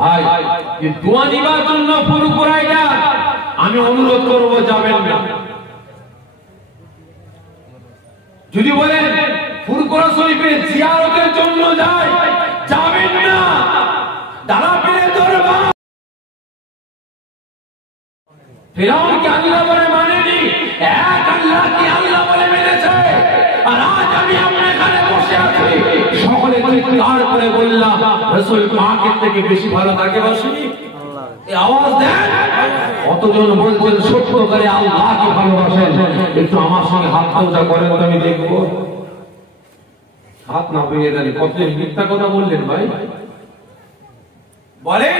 ভাই এই দোয়া নিবার জন্য ফুরফুরায় যান, আমি অনুরোধ করব যাবেন না। যদি বলেন ফুরফুরা শরীফে জিয়ারতের জন্য যায়, যাবেন না। দাদা পীরের দরবার ফিরাউন কি আল্লাহ বলে মানেনি, এক আল্লাহ কি আল্লাহ বলে মেনেছে। আর আজ আমি আপনার এখানে বসে আছি, সকলে চিৎকার করে বললাম রাসূল পাকের থেকে বেশি ভালো তাকে বাসিনি। এই আওয়াজ দেন। কতজন বলছেন সত্য করে আল্লাহকে ভালোবাসেন, একটু আমার সঙ্গে হাত উঁচা করেন তো আমি দেখবো। হাত না পেয়ে দেন। কতজন মিথ্যা কথা বললেন ভাই বলে,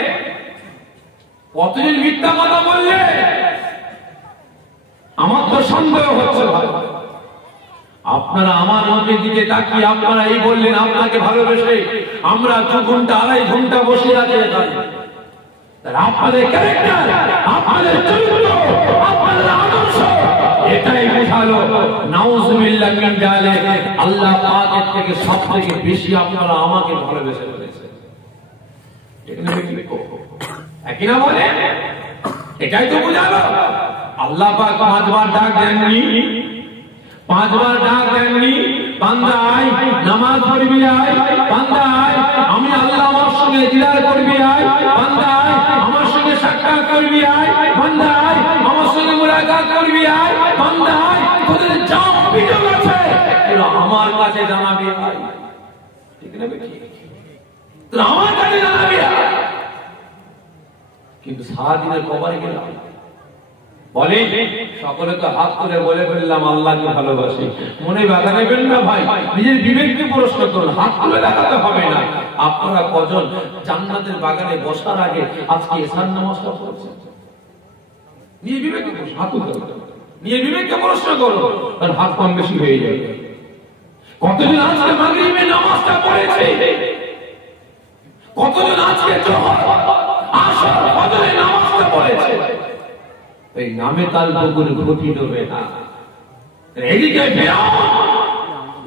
কতজন মিথ্যা কথা বললে? আমার তো সন্দেহ হচ্ছে ভাই। আপনারা আমার মুখের দিকে তাকিয়ে আপনারা এই বললেন আপনাকে ভালোবেসে আমরা 2 ঘন্টা 2.5 ঘন্টা বসে আছি। আপনাদের ক্যারেক্টার, আপনাদের চরিত্র, আপনাদের আদর্শ এটাই বোঝালো নাউজুবিল্লাহ মিন যালিক, আল্লাহ পাকের থেকে সবথেকে বেশি আপনারা আমাকে ভালোবেসে ফেলেছেন। একই না বলে, এটাই তো বোঝালো। আল্লাহ পাক 5 বার ডাক দেননি, 5 বার ডাক দেননি, বান্দা আয় নামাজ পড়বি, আয় বান্দা আয় আমি আল্লাহ আমার সঙ্গে দিদার করবি, আয় বান্দা আয় আমার সঙ্গে সাক্ষাৎ করবি, আয় বান্দা আয় আমার সঙ্গে মুলাকাত করবি, আয় বান্দা আয় তোদের যা অভিযোগ আছে এগুলো আমার কাছে জানাবি, আয়। ঠিক না বেটি? তোরা আমার কাছে জানাবি। কিন্তু সারাদিনের কবরে গেলাম বলে সকলে তো হাত তুলে বলে ফেললাম আল্লাহকে ভালোবাসি। মনে ব্যথা নেবেন না ভাই, নিজের বিবেককে প্রশ্ন করুন। হাত তুলে দেখাতে হবে না। আপনারা কজন জান্নাতের বাগানে বসার আগে আজকে এশার নামাজটা পড়ছেন? নিজের বিবেককে প্রশ্ন, হাত তুলতে হবে। নিজের বিবেককে প্রশ্ন করুন, কারণ হাত কম বেশি হয়ে যাবে। কতজন আজকে মাগরিবের নামাজটা পড়েছে? কতজন আজকে জোহর, আসর, ফজরের নামাজটা পড়েছে? এই নামে তাল পুকুরে ঘটি ডোবে না। এদিকে ফিরাউন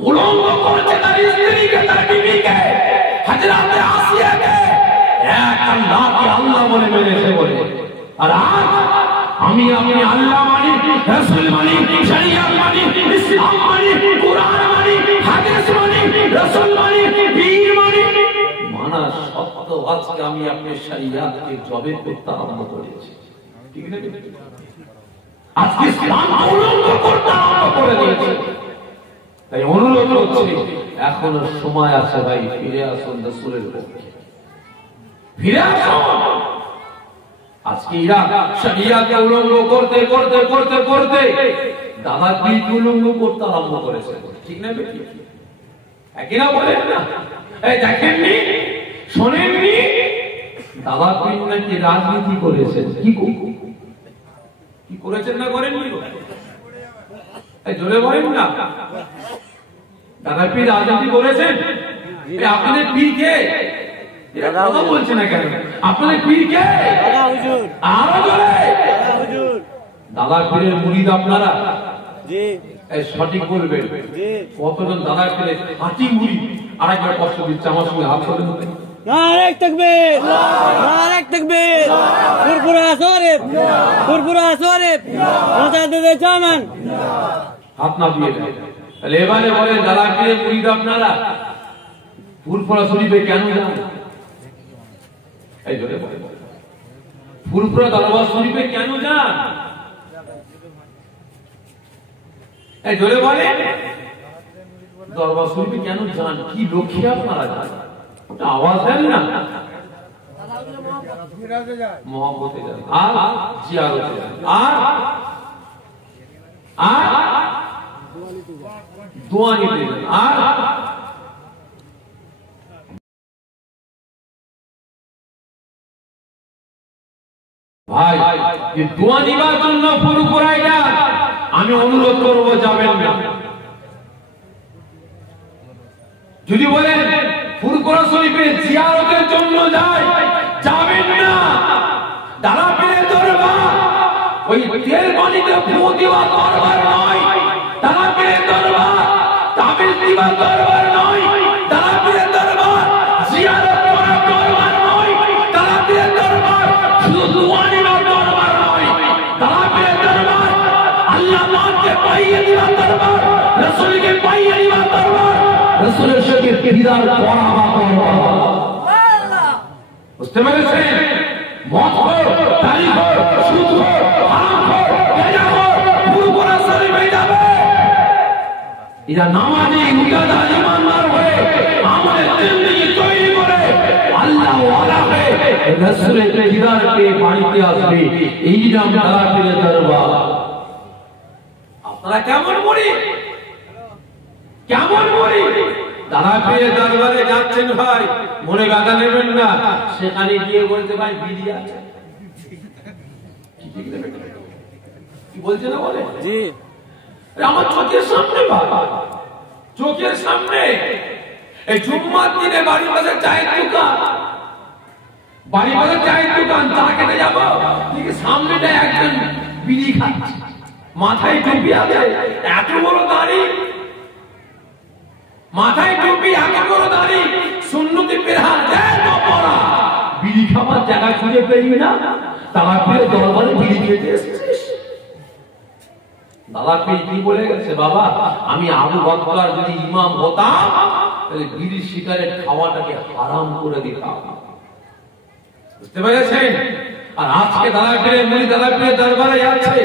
উলঙ্গ করেছে তার স্ত্রীকে, তার বিবিকে, হযরতে আসিয়াকে এক আল্লাহকে আল্লাহ বলে মেনেছে বলে। আর আজ আমি আল্লাহ মানি, রাসূল মানি, শরিয়ত মানি, ইসলাম মানি, কুরআন মানি, হাদিস মানি, রাসূল মানি, পীর মানি, মানা সত্ত্বেও আজকে আমি আপনার শরিয়তকে জবে করতে আরম্ভ করেছি। ঠিক না? আজকে ইসলাম উলঙ্গ করতে আরম্ভ করে দিয়েছে। তাই অনুরোধ করছি, এখনো সময় আছে ভাই, ফিরে আসুন রাসূলের পক্ষে, ফিরে আসুন। আজকে এরা শরিয়াতকে উলঙ্গ করতে করতে করতে করতে দাদাগিরি উলঙ্গ করতে আরম্ভ করেছে। ঠিক না বেটি? একই না বলেন না? এই দেখেননি, শোনেননি, দাদাগিরি নাকি রাজনীতি করেছে। কি করেছেন না করেননি? এই জোরে বলেন না। দাদা পীর রাজনীতি করেছেন? আপনাদের পীর কে? কথা বলছে না কেন? আপনাদের পীর কে? আরো জোরে। দাদা পীরের মুরিদ আপনারা? জি। সঠিক বলবেন। কতজন দাদা পীরের হাতি মুরিদ? আরেকবার কষ্ট দিচ্ছে, আমার সঙ্গে হাত ধরে বলতে। নারে তাকবীর, নারে তাকবীর। ফুরফুরা শরীফ, ফুরফুরা শরীফ, মুজাদ্দিদে জামান। হাত না দিয়ে দেন। তাহলে এবারে বলেন দাদা পীরের মুরিদ আপনারা ফুরফুরা শরীফে কেন যান? এই জোরে বলেন, ফুরফুরা দরবার শরীফে কেন যান? এই জোরে বলেন, দরবার শরীফে কেন যান? কি লক্ষ্যে আপনারা যান? আওয়াজ দেন না। মহব্বতে যান, আর জিয়ারতে যান, আর দোয়া নিতে যান, আর ভাই এই দোয়া নিবার জন্য ফুরফুরায় যান, আমি অনুরোধ করব যাবেন না। যদি বলেন ফুরফুরা শরীফে জিয়ারতের জন্য যায়, যাবেন না। দাদা পীরের দরবার ওই তেল পানিতে ফু দেওয়া দরবার নয়। দাদা পীরের দরবার তাবিজ দিবা দরবার নয়। দাদা পীরের দরবার জিয়ারত করা দরবার নয়। দাদা রাসূলের সঙ্গে দিদার করা বুঝতে পেরেছেন? মদ তারিখ সুদ হারাম পুরোপুরা শরীরে যাবে। এরা নামাজি রোজাদার ইমানদার হয়ে আমাদের জিন্দেগি তৈরি করে আল্লাহ ওয়ালা হয়ে রাসূলের দিদার পেয়ে বাড়িতে আসবে। এই নাম দালালের দরবার। আপনারা কেমন মরি কেমন মরি দালালের দরবারে যাচ্ছেন ভাই, মনে বাধা নেবেন না। সেখানে গিয়ে বলতে ভাই বিড়ি আছে, কি বলছে না বলে জি আমার চোখের সামনে বাবা, চোখের সামনে এই জুম্মার দিনে বাড়ির পাশে চায়ের দোকান, বাড়ির পাশে চায়ের দোকান, চা খেতে যাবো, ঠিক সামনেটা একজন বিড়ি খাচ্ছে, মাথায় টুপি আছে, এত বড় দাড়ি, মাথায় টুপি, এত বড় দাড়ি, সুন্নতি পেরহান পরা, বিড়ি খাবার জায়গা খুঁজে পেলি না, তারা ফিরে দরবারে বিড়ি খেতে এসেছিস। দাদা কি বলে গেছে, বাবা আমি আবু বকর যদি ইমাম হতাম তাহলে বিড়ি সিগারেট খাওয়াটাকে হারাম করে দিতাম। বুঝতে পেরেছেন? আর আজকে দাদা ফিরে মুড়ি দাদা ফিরে দরবারে যাচ্ছে,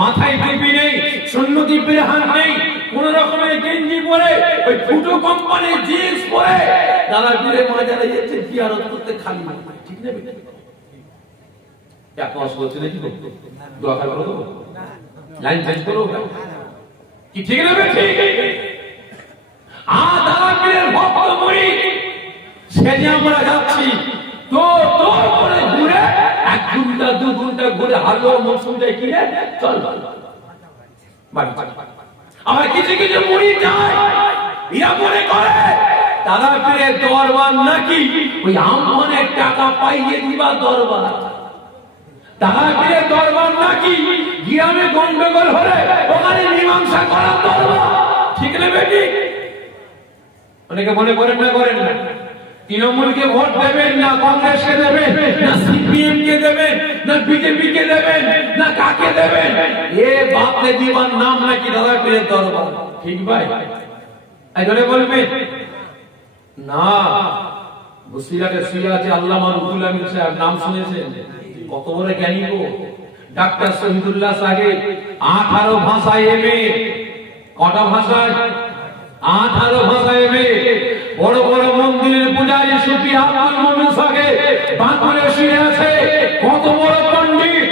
মাথায় টুপি নেই, সুন্নতি পেরহান নেই, কোন রকমের গেঞ্জি পরে, ওই ফুটো কোম্পানির জিন্স পরে দাদা ফিরে মাজারে যাচ্ছে জিয়ারত করতে, খালি ঠিক নেবে এক মাস বলছে নাকি দোয়া করে দেবো, লাইন চেঞ্জ করো কি ঠিক নেবে? ঠিক দাদা পীরের ভক্ত মুরিদ সেজে আমরা যাচ্ছি, তো করে ঘুরে 1 ঘন্টা 2 ঘন্টা ঘুরে হালুয়া মৌসুমটা কিনে চল বাড়ি। আবার কিছু কিছু মুরিদ যায়, এরা মনে করে দাদা পীরের দরবার নাকি ওই আমনের টাকা পাইয়ে দিবা দরবার, দাদা পীরের দরবার নাকি গ্রামে গন্ডগোল হলে ওখানে মীমাংসা করার দরবার, ঠিক নেবে? ঠিক অনেকে মনে করেন না, করেন না তৃণমূলকে ভোট দেবেন না কংগ্রেসকে দেবেন না সিপিএম কে দেবেন না বিজেপি কে দেবেন না কাকে দেবেন, এ বাপরে দিবার নাম নাকি দাদা পীরের দরবার, ঠিক ভাই? এই ধরে বলবেন না। বসিরাতে শুয়ে আছে আল্লামা রুহুল আমিন সাহেব, নাম শুনেছেন? কত বড় জ্ঞানী গো, ডাক্তার শহীদুল্লাহ সাহেব 18 ভাষায় এমএ, কটা ভাষায়? 18 ভাষায় এমএ, বড় বড় মন্দিরের পূজারী সুফি আব্দুল মুমিন সাহেব বাঁকুড়ে শুয়ে আছে, কত বড় পণ্ডিত,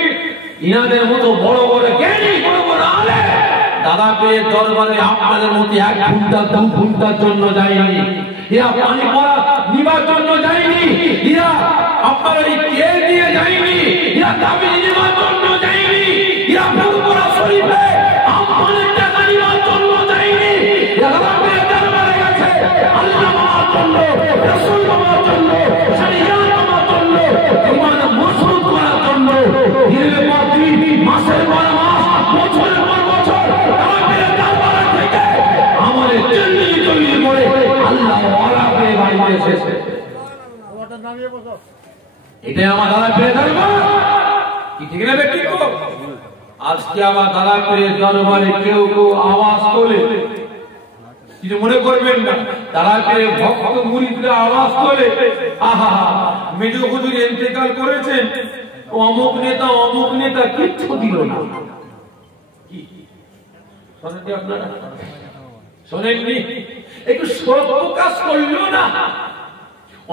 ইনাদের মতো বড় বড় জ্ঞানী, বড় বড় আলেম দাদা পীরের দরবারে আপনাদের মতো 1 ঘন্টা 2 ঘন্টার জন্য যায়নি, এরা পানি পড়া নিবার জন্য যায়নি, এরা আপনার এই কে দিয়ে যায়নি, এরা দাবি নিবার জন্য যায়নি, এরা পুরোপুরা শরীফে আপনাদের টাকা নিবার জন্য যায়নি, এরা দাদা পীরের দরবারে গেছে আল্লাহ মাওয়ার জন্য, রাসূল মাওয়ার জন্য, শরীয়ত মাওয়ার জন্য, ইমান মজবুত করার জন্য, দিনের পর দিন, মাসের পর মাস, বছরের পর বছর দাদা পীরের দরবারে থেকে আমাদের জিন্দেগি তৈরি করে আল্লাহ ওয়ালা হয়ে বাড়িতে এসেছে। এটাই আমার দাদা পীরের দরবার, কি ঠিক না? ঠিক তো? আজকে আমার দাদা পীরের দরবারে কেউ কেউ আওয়াজ তোলে, কিছু মনে করবেন না, দাদা পীরের ভক্ত মুরিদরা আওয়াজ তোলে, আহা মেজো হুজুর ইন্তেকাল করেছেন, অমুক নেতা কিচ্ছু দিল না। কি শোনেন আপনারা? শোনেননি? একটু শোক প্রকাশ করলো না,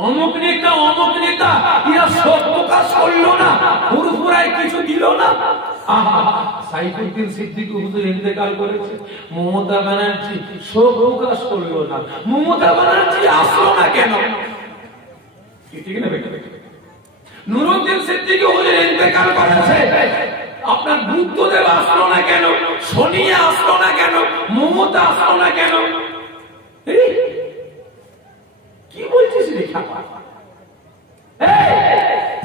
অমুক নেতা এরা শোক প্রকাশ করলো না, ফুরফুরায় কিছু দিল না। সাইফুদ্দিন সিদ্দিকী হুজুর ইন্তেকাল করেছে, মমতা ব্যানার্জি শোক প্রকাশ করলো না, মমতা ব্যানার্জি আসলো না কেন? ঠিক না? নুরুদ্দিন সিদ্দিকী হুজুর ইন্তেকাল করেছে, আপনার বুদ্ধদেব আসলো না কেন? সোনিয়া আসলো না কেন? মমতা আসলো না কেন? কি বলছিস রেখা?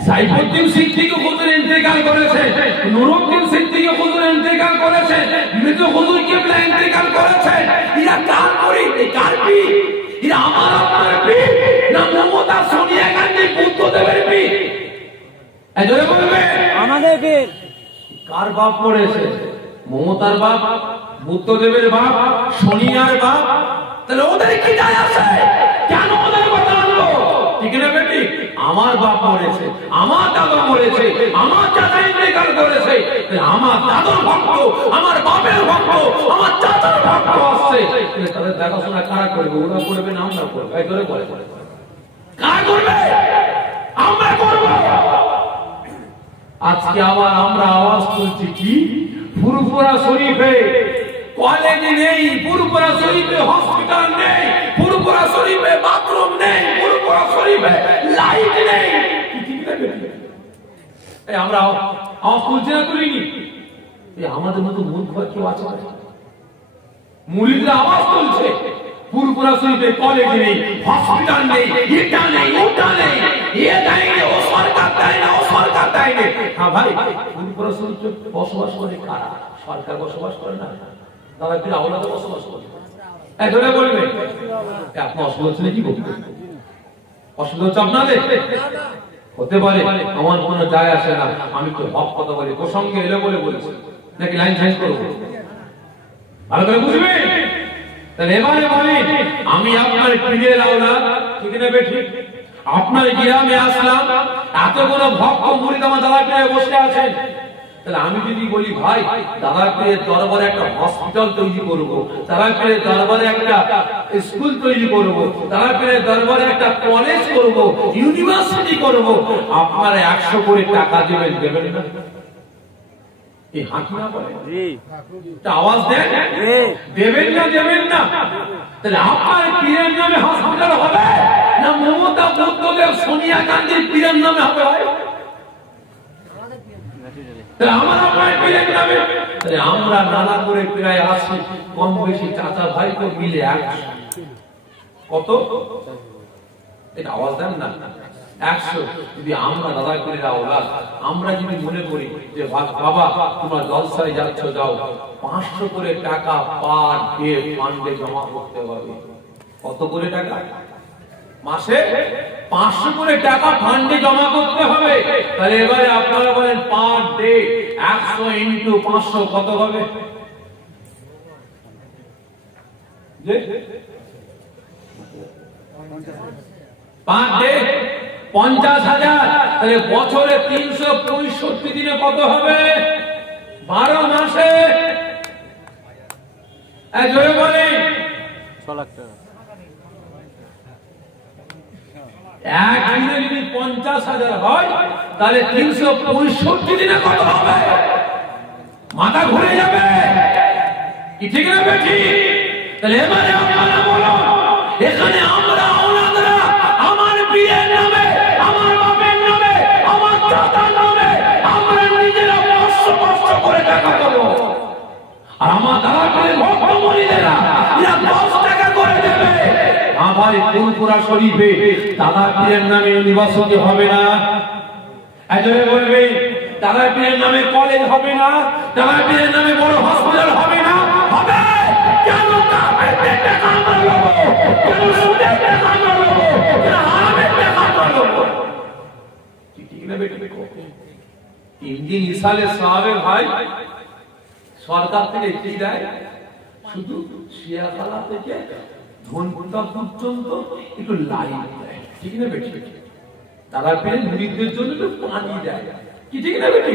সাইফুদ্দিন সিদ্দিকী হুজুর ইন্তেকাল করেছে, নুরুদ্দিন সিদ্দিকী হুজুর ইন্তেকাল করেছে, মৃত্যু হুজুর কিবলা ইন্তেকাল করেছে, এরা কার মুরিদ, কার পীর? এরা আমার আপনার পীর না মমতা সোনিয়া গান্ধী বুদ্ধদেবের পীর? এই ধরে বলবে আমাদের পীর। কার বাপ মরেছে? মমতার বাপ, বুদ্ধদেবের বাপ, সোনিয়ার বাপ, তাহলে ওদের কি যায় আসে? কেন ওদের কথা আনলো? ঠিক না বেটি? আমার বাপ মরেছে, আমার দাদা মরেছে, আমার চাচা ইন্তেকাল করেছে, আমার দাদুর ভক্ত, আমার বাপের ভক্ত, আমার চাচার ভক্ত আসছে, তাদের দেখাশোনা কারা করবে? ওরা করবে না আমরা করবো? এই করে বলে কারা করবে? আমরা করবো। আজকে আবার আমরা আওয়াজ তুলছি কি? ফুরফুরা শরীফে কলেজ নেই, ফুরফুরা শরীফে হসপিটাল নেই, ফুরফুরা শরীফে বাথরুম নেই, ফুরফুরা শরীফে লাইট নেই। আমরা আওয়াজ তুলছি না, তুলিনি? আমাদের মতো মূর্খ কেউ আছে? মুরিদরা আওয়াজ তুলছে ফুরফুরা শরীফে কলেজ নেই, হসপিটাল নেই, এটা নেই, ওটা নেই, এ দেয় না, ও সরকার দেয় না, ও সরকার দেয় না। হ্যাঁ ভাই, ফুরফুরা শরীফে বসবাস করে কারা? সরকার বসবাস করে না, তারা কি আওলাদে বসবাস করে? ধরে বলবে আপনি অসুবিধা হচ্ছে নাকি? অসুবিধা হচ্ছে আপনাদের? হতে পারে, আমার কোনো যায় আসে না, আমি তো হক কথা বলি, প্রসঙ্গে এলো বলে বলেছি নাকি লাইন চেঞ্জ করবো? ভালো করে বুঝবে। তাহলে এবারে বলি, আমি আপনার পীরের আওলাদ, ঠিক না বেঠি? আপনার গ্রামে আসলাম, এত কোনো ভক্ত মুরিদ আমার দাদা পীরে বসে আছেন, তাহলে আমি যদি বলি ভাই দাদা পীরের দরবারে একটা হসপিটাল তৈরি করব, দাদা পীরের দরবারে একটা স্কুল তৈরি করব, দাদা পীরের দরবারে একটা কলেজ করব, ইউনিভার্সিটি করব, আপনারা 100 করে টাকা দেবেন না? এই হাঁকি না বলে আওয়াজ দেন, দেবেন না? দেবেন না? তাহলে আপনার পীরের নামে হসপিটাল হবে না মমতা বুদ্ধদেব সোনিয়া গান্ধীর পীরের নামে হবে? আমরা নানা করে প্রায় 80 কম বেশি চাচা ভাই তো মিলে 100 কত? এটা আওয়াজ দেন না? 100 যদি আমরা দাদা করে আওলাদ, আমরা যদি মনে করি যে বাবা তোমরা জলসায় যাচ্ছ, যাও 500 করে টাকা পার ডে ফান্ডে জমা করতে হবে। কত করে টাকা? মাসে 500 করে টাকা ফান্ডে জমা করতে হবে। তাহলে এবারে আপনারা বলেন পার ডে 100 ইনটু 500 কত হবে? Per day 50,000। তাহলে বছরে 365 দিনে কত হবে? 12 মাসে জোরে বলেন 6 লাখ টাকা। এক দিনে যদি 50,000 হয় তাহলে 365 দিনে কত হবে? মাথা ঘুরে যাবে কি? ঠিক না বেঠি? তাহলে এবারে আপনারা বলুন, এখানে আমরা আওলাদরা আমার পীরের নামে, আমার বাপের নামে, আমার চাচার নামে আমরা নিজেরা কষ্ট করে টাকা দেবো, আর আমার দাদা করে ভক্ত মুরিদেরা এরা 10 টাকা করে দেবে। আমার ফুরফুরা শরীফে দাদা পীরের নামে ইউনিভার্সিটি হবে না? এজন্য বলবে দাদা পীরের নামে কলেজ হবে না, দাদা পীরের নামে বড় হসপিটাল হবে না? হবে। কেন? কাফেরদের টাকা আমরা নেব, কেন সুদের টাকা আমরা নেব, কেন হারামের টাকা আমরা নেব? ঠিক না বেটা? ইঞ্জিন ইসালে সাহাবের ভাই সরকার থেকে কি দেয়? শুধু শিয়াখালা থেকে ঘন্টা পর্যন্ত একটু লাইন দেয়, ঠিক না বেটি? তারা পেয়ে মুরিদদের জন্য একটু পানি দেয়, কি ঠিক না বেটি?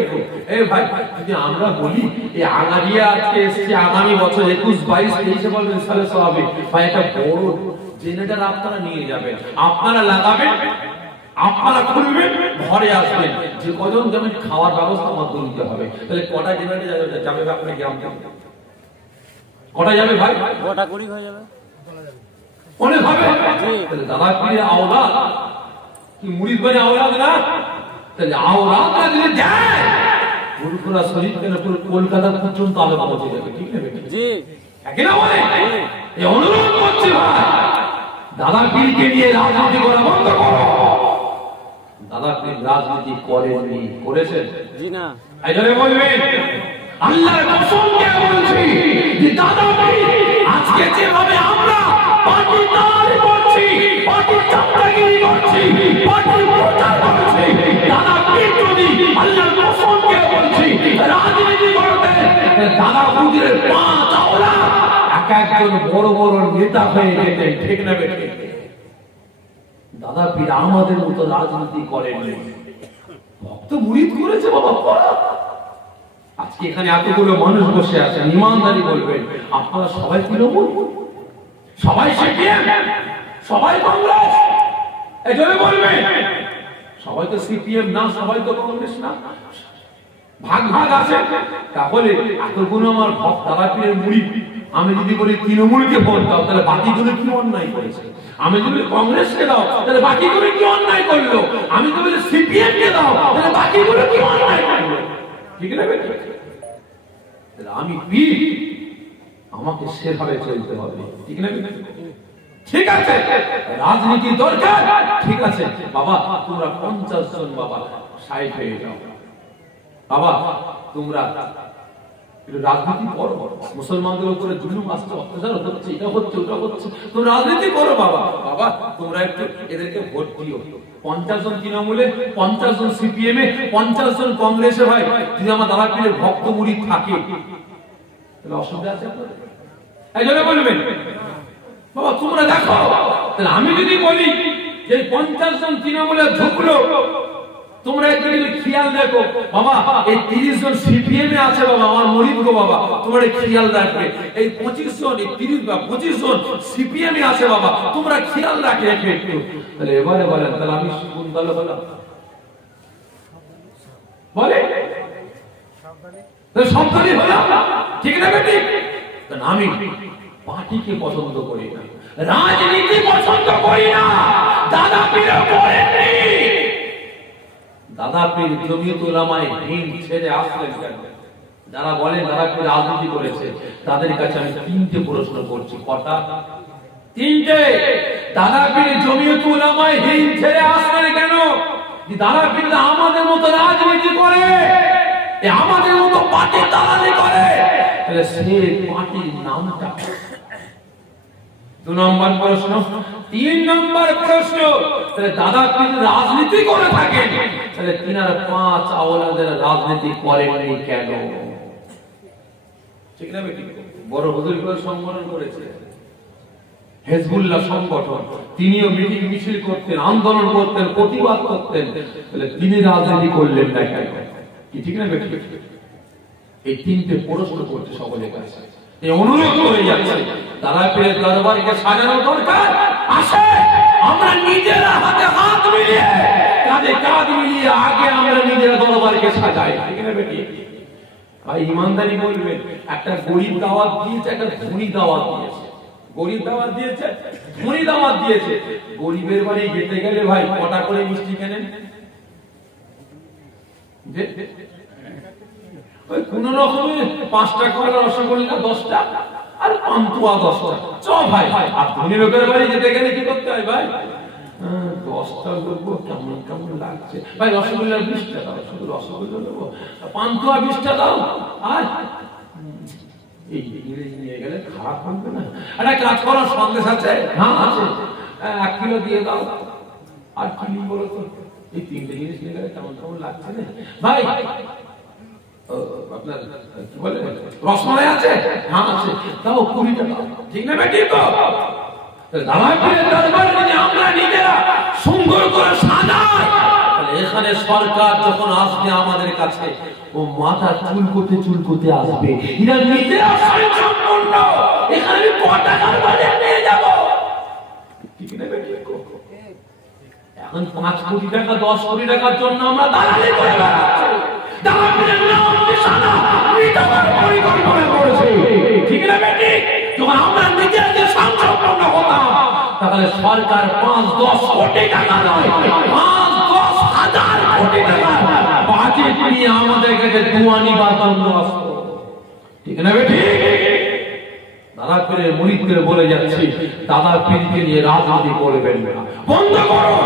এই ভাই যদি আমরা বলি এই আগারিয়া আজকে এসছে, আগামী বছর 21, 22, 23 বলবেন সালে সবাবে ভাই একটা বড় জেনারেটর আপনারা নিয়ে যাবেন, আপনারা লাগাবেন, আপনারা খুলবেন, ঘরে আসবেন, যে কজন যাবেন খাওয়ার ব্যবস্থা মাত্র নিতে হবে। তাহলে কটা জেনারেটর যাবে আপনার গ্রাম থেকে? কটা যাবে ভাই? গোটা কুড়ি হয়ে যাবে, অনেক হবে। দাদা পীরের আওলাদ কি মুরিদ বনে আওলাদ না? তাহলে আওলাদ যদি যায় ফুরফুরা শরীফ কেন পুরো কলকাতা পর্যন্ত আলো পৌঁছে যাবে, ঠিক না বেটি? জি, একই না বলে? এই অনুরোধ করছি ভাই, দাদা পীরকে নিয়ে রাজনীতি করা বন্ধ করো। দাদা পীর রাজনীতি করেননি, করেছেন? জি না। এই জন্য বলবেন আল্লাহর কসম দিয়ে বলছি যে দাদা পীর আজকে যেভাবে আমরা পার্টি দালালি করছি, পার্টি চামচাগিরি করছি, পার্টি প্রচার করছি, দাদা পীর যদি আল্লাহর কসম দিয়ে বলছি রাজনীতি করতে, দাদা হুজুরের 5 আওলাদ একা একজন বড় বড় নেতা হয়ে যেতেন, ঠিক না বেঠে? দাদা পীর আমাদের মতো রাজনীতি করেননি, ভক্ত মুরিদ করেছে বাবা। আজকে এখানে এতগুলো মানুষ বসে আছেন, ইমানদারি বলবেন আপনারা সবাই তৃণমূল, সবাই সিপিএম, সবাই কংগ্রেস, এজন্য বলবেন সবাই তো সিপিএম না, সবাই তো কংগ্রেস না, ভাগ ভাগ আছে। তাহলে এতগুলো আমার ভক্ত দাদা পীরের মুরিদ, আমি যদি বলি তৃণমূলকে ভোট দাও তাহলে বাকিগুলো কি অন্যায় করেছে? আমি যদি কংগ্রেসকে দাও তাহলে বাকিগুলো কি অন্যায় করলো? আমি যদি বলি সিপিএম কে দাও তাহলে বাকিগুলো কি অন্যায় করলো? ঠিক না? আমি পীর, আমাকে সেভাবে চলতে হবে, ঠিক না? ঠিক আছে, রাজনীতি দরকার, ঠিক আছে বাবা, তোমরা 50 জন বাবা সাইড হয়ে যাও বাবা, তোমরা রাজনীতি করো, মুসলমানদের উপরে জুলুম আসছে, অত্যাচার হচ্ছে, এটা হচ্ছে, ওটা হচ্ছে, তোমরা রাজনীতি করো বাবা। বাবা তোমরা একটু এদেরকে ভোট দিও, 50 জন তৃণমূলে, 50 জন সিপিএম এ, 50 জন কংগ্রেসে, ভাই যদি আমার দাদা পীরের ভক্ত মুরিদ থাকে তাহলে অসুবিধা আছে আপনাদের? এই জন্য বলবেন বাবা তোমরা দেখো, তাহলে আমি যদি বলি যে 50 জন তৃণমূলে ঢুকলো, তোমরা একটু খেয়াল দেখো বাবা, এই 30 জন সিপিএম এ আছে বাবা, আমার মুরিদ গো বাবা, তোমরা খেয়াল রাখবে। এই 25 জন, এই 30 বা 25 জন সিপিএম এ আছে বাবা, তোমরা খেয়াল রাখবে একটু। তাহলে এবারে বলেন, তাহলে আমি কোন দলে হলাম? বলে সব দলই হলাম, ঠিক না ঠিক? আমি পার্টিকে পছন্দ করি না, রাজনীতি পছন্দ করি না। দাদা পীর বলেননি, দাদা পীর জমিয়ত উলামায়ে হিন্দ ছেড়ে আসলেন কেন? যারা বলেন দাদা পীর রাজনীতি করেছে, তাদের কাছে আমি 3টে প্রশ্ন করছি। কটা? 3টে। দাদা পীর জমিয়ত উলামায়ে হিন্দ ছেড়ে আসলেন কেন? দাদা পীর আমাদের মতো রাজনীতি করে, আমাদের মতো পার্টির দালালি করে, তাহলে সে পার্টির নামটা। 2 নম্বর প্রশ্ন। 3 নম্বর প্রশ্ন, তাহলে দাদা পীর রাজনীতি করে থাকেন, তাহলে 3 আর 5 আওলাদের রাজনীতি করেননি কেন? ঠিক না বেটি? বড় হুজুরকে সম্বোধন করেছে হেজবুল্লাহ সংগঠন, তিনিও মিটিং মিছিল করতেন, আন্দোলন করতেন, প্রতিবাদ করতেন, তাহলে তিনি রাজনীতি করলেন না কেন? কি ঠিক না বেটি? এই 3টে প্রশ্ন করতে সকলের কাছে এই অনুরোধ করে যাচ্ছে, দাদা পীরের দরবারকে সাজানো দরকার। আসে আমরা নিজেরা হাতে হাত মিলিয়ে, কাঁধে কাঁধ মিলিয়ে আগে আমরা নিজেরা দরবারকে সাজাই, ঠিক না বেটি? ভাই ইমানদারি বলবেন, একটা গরিব দাওয়াত দিয়েছে, একটা ধনী দাওয়াত দিয়েছে। গরিব দাওয়াত দিয়েছে, ধনী দাওয়াত দিয়েছে। গরিবের বাড়ি যেতে গেলে ভাই কটা করে মিষ্টি কেনেন? কোন রকমে 5 টাকা রসগোল্লা 10টা আর পান্তুয়া 10টা, চ ভাই। আর ধনী লোকের বাড়ি যেতে গেলে কি করতে হয় ভাই? 10টা দেবো, কেমন কেমন লাগছে ভাই, রসগোল্লা 20টা দাও, শুধু রসগোল্লা দেবো, পান্তুয়া 20টা দাও। আর এই নিয়ে গেলে খারাপ হবে না? একটা কাজ করার সন্দেশ আছে? হ্যাঁ আছে, 1 কিলো দিয়ে দাও। আর কি বলো তো, এই 3টে জিনিস নিয়ে গেলে কেমন কেমন লাগছে না ভাই? আপনার কি বলে রসমালাই আছে? হ্যাঁ আছে, তাও 20 টাকা, ঠিক না বেটি? তো দাদা পীরের দরবারে যদি আমরা নিজেরা সুন্দর করে সাজাই, তাহলে এখানে সরকার যখন আসবে আমাদের কাছে, ও মাথা চুলকোতে আসবে, এরা নিজেরা সম্পূর্ণ এখানে 5 টাকার বাজার নিয়ে যাব, ঠিক না বেটি? এখন 5 কোটি টাকা 10 কোটি টাকার জন্য আমরা দালালি করে বেড়াচ্ছি। দাদা পীরের নাম নিশানা মিটাবার পরিকল্পনা করেছে, ঠিক না বেটি? যখন আমরা নিজেরা যে সম্পূর্ণ হতাম, তাহলে সরকার 5-10 কোটি টাকা নয়, 5-10 হাজার কোটি টাকা বাজেট নিয়ে আমাদের কাছে দুয়ানি বাতান্ন আসতো, ঠিক না বেটি? দাদা পীরের মুরিদদের বলে যাচ্ছি, দাদা পীরকে নিয়ে রাজনীতি করবেন না, বন্ধ করো।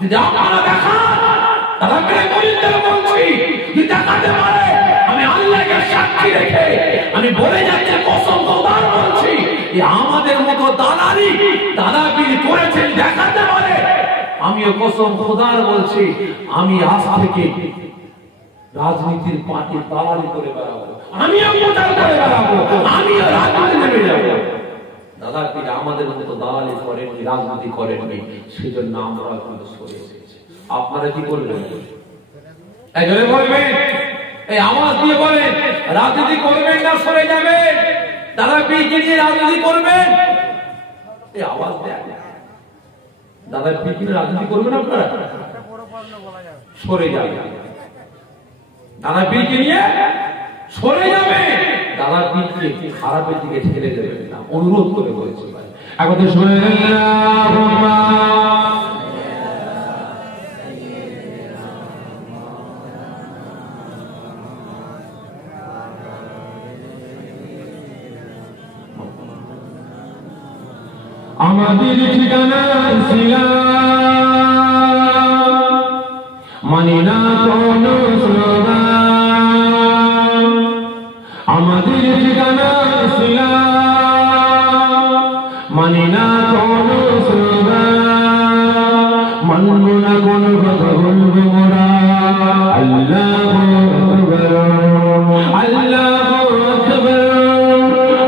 যদি আপনারা দেখান, দাদা পীরের মুরিদদের বলছি, যদি দেখাতে পারে, আমি আল্লাহকে সাক্ষী রেখে আমি বলে যাচ্ছি, কসম খোদার বলছি, আমাদের মতো দালালি দাদা পীর করেছেন দেখাতে পারে, আমিও কসম খোদার বলছি, আমি আজ থেকে রাজনীতির পার্টি দালালি করে বেড়াবো। আমিও প্রচার করে বেড়াবো, আমিও রাজনীতি নেমে যাবো। দাদা পীর আমাদের মতো দালালি করেননি, রাজনীতি করেননি, সেজন্য আমরা কিন্তু সরে এসেছি। আপনারা কি করবেন? একজনে বলবেন, এই আওয়াজ দিয়ে বলেন, রাজনীতি করবেন না সরে যাবেন? দাদা পীরকে নিয়ে রাজনীতি করবেন? এই আওয়াজ দেন। দাদা পীরকে নিয়ে রাজনীতি করবেন আপনারা? সরে যাবেন। দাদা পীরকে নিয়ে সরে যাবে। দাদা পীরকে খারাপের দিকে ঠেলে দেবেন না, অনুরোধ করে বলেছি। এখন তো শুনে আমাদের ঠিকানা মানি না কোন স্লোগান, আমাদের ঠিকানা মানি না কোন স্লোগান, মানব না কোন কথা বলবো মোরা। আল্লাহু আকবার, আল্লাহু আকবার,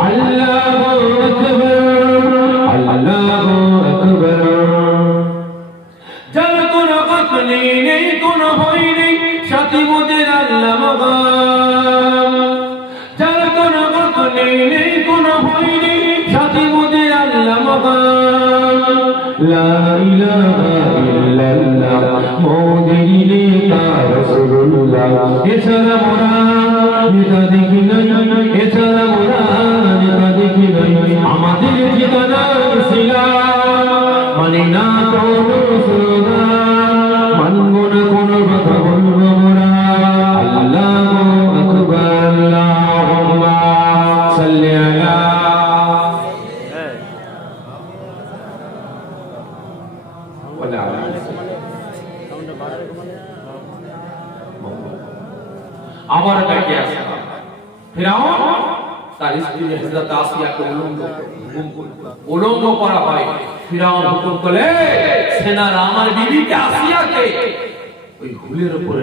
আল্লাহু আকবার, আল্লাহু আকবার। যার কোনো আকলি নেই, কোনো ভয় নেই, সাথী মোদের আল্লাহ মগাম। যার কোনো আকলি নেই, কোনো ভয় নেই, সাথী মোদের আল্লাহ মগাম। লা ইলাহা ইল্লাল্লাহ মোদের নেতা রাসূলুল্লাহ। এছাড়া মোরা নেতা দেখি নাই, এছাড়া মোরা নেতা দেখি নাই। আমাদের ঠিকানা ইসলাম, মানে না কোনো স্লোগান, মানব না কোনো কথা বলবো মোরা। আল্লাহু আকবার, আল্লাহুম্মা সাল্লি আলা। আবার কাকে আসে ফিরাউন তার স্ত্রী হযরত আসিয়াকে উলঙ্গ করা হয়। ফিরাউন হুকুম করলে সেনারা আমার বিবিকে আসিয়াকে ওই হুলের উপরে